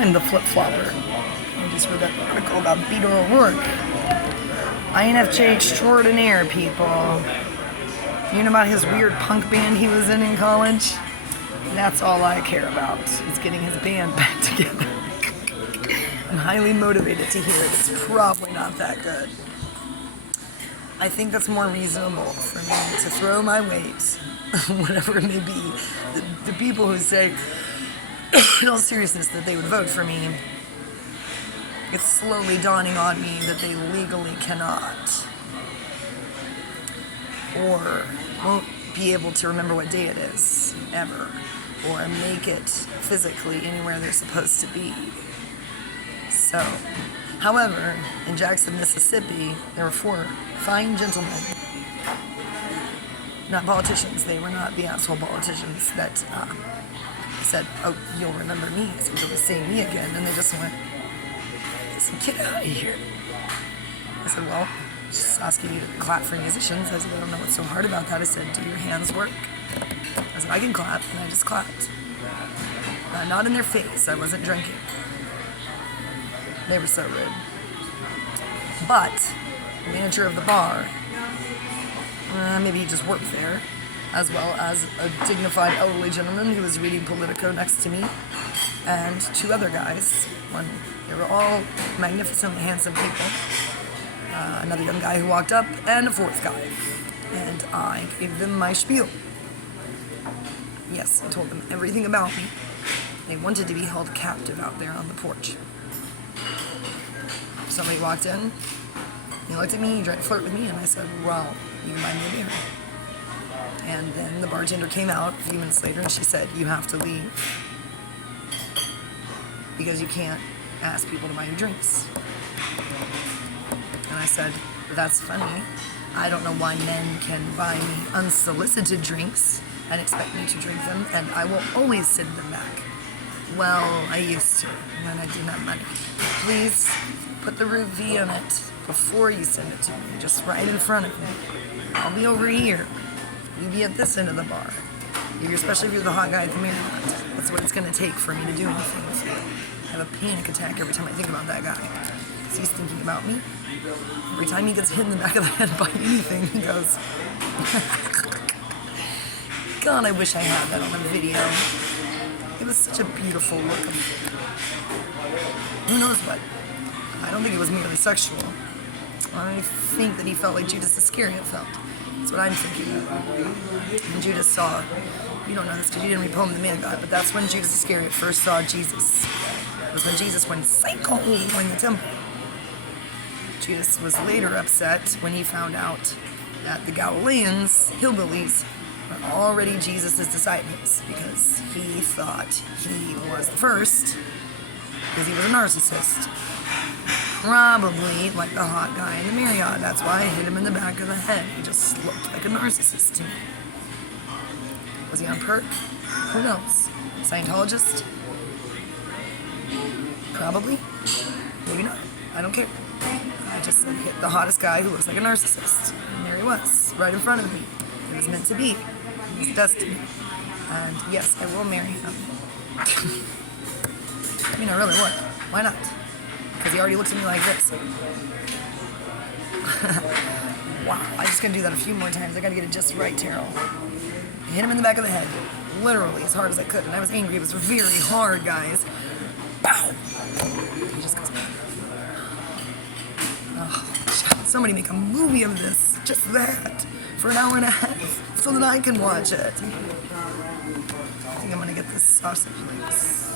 I'm the flip-flopper. I just read that article about Beto O'Rourke. INFJ extraordinaire, people. You know about his weird punk band he was in college? That's all I care about, is getting his band back together. I'm highly motivated to hear it. It's probably not that good. I think that's more reasonable for me to throw my weight, whatever it may be. The people who say, in all seriousness, that they would vote for me, it's slowly dawning on me that they legally cannot, or won't be able to remember what day it is, ever, or make it physically anywhere they're supposed to be. So, however, in Jackson, Mississippi, there were 4 fine gentlemen, not politicians. They were not the asshole politicians that said, "Oh, you'll remember me," so you'll be seeing me again, and they just went, "Get out of here." I said, "Well, just asking you to clap for musicians." I said, "I don't know what's so hard about that." I said, "Do your hands work?" I said, "I can clap," and I just clapped. Not in their face. I wasn't drinking. They were so rude. But the manager of the bar, maybe he just worked there, as well as a dignified elderly gentleman who was reading Politico next to me, and 2 other guys. They were all magnificently handsome people. Another young guy who walked up, and a 4th guy. And I gave them my spiel. Yes, I told them everything about me. They wanted to be held captive out there on the porch. Somebody walked in, he looked at me, he tried to flirt with me, and I said, "Well, you can buy me a beer." And then the bartender came out a few minutes later, and she said, "You have to leave, because you can't ask people to buy you drinks." And I said, "That's funny. I don't know why men can buy me unsolicited drinks and expect me to drink them, and I will always send them back." "Well, I used to, when I didn't have money. Please put the root V on it before you send it to me, just right in front of me. I'll be over here. You be at this end of the bar. Especially if you're the hot guy at the Marriott. That's what it's going to take for me to do anything with you." I have a panic attack every time I think about that guy, because he's thinking about me. Every time he gets hit in the back of the head by anything, he goes, God, I wish I had that on a video. It was such a beautiful look of, who knows what. I don't think it was merely sexual. I think that he felt like Judas Iscariot felt. That's what I'm thinking of. And Judas saw, you don't know this because you didn't read Poem of the Man God, but that's when Judas Iscariot first saw Jesus. It was when Jesus went psycho in the temple. Judas was later upset when he found out that the Galileans, hillbillies, were already Jesus' disciples, because he thought he was the first, because he was a narcissist. Probably like the hot guy in the Marriott. That's why I hit him in the back of the head. He just looked like a narcissist to me. Was he on perk? Who knows? Scientologist? Probably. Maybe not. I don't care. I just hit the hottest guy who looks like a narcissist. And there he was, right in front of me. It was meant to be. It was destiny. And yes, I will marry him. I mean, I really would. Why not? Because he already looks at me like this. Wow, I'm just going to do that a few more times. I got to get it just right, Terrell. I hit him in the back of the head, literally as hard as I could. And I was angry. It was very hard, guys. Bow! He just goes, oh, somebody make a movie of this. Just that. For an hour and a half. So that I can watch it. I think I'm going to get this sausage links.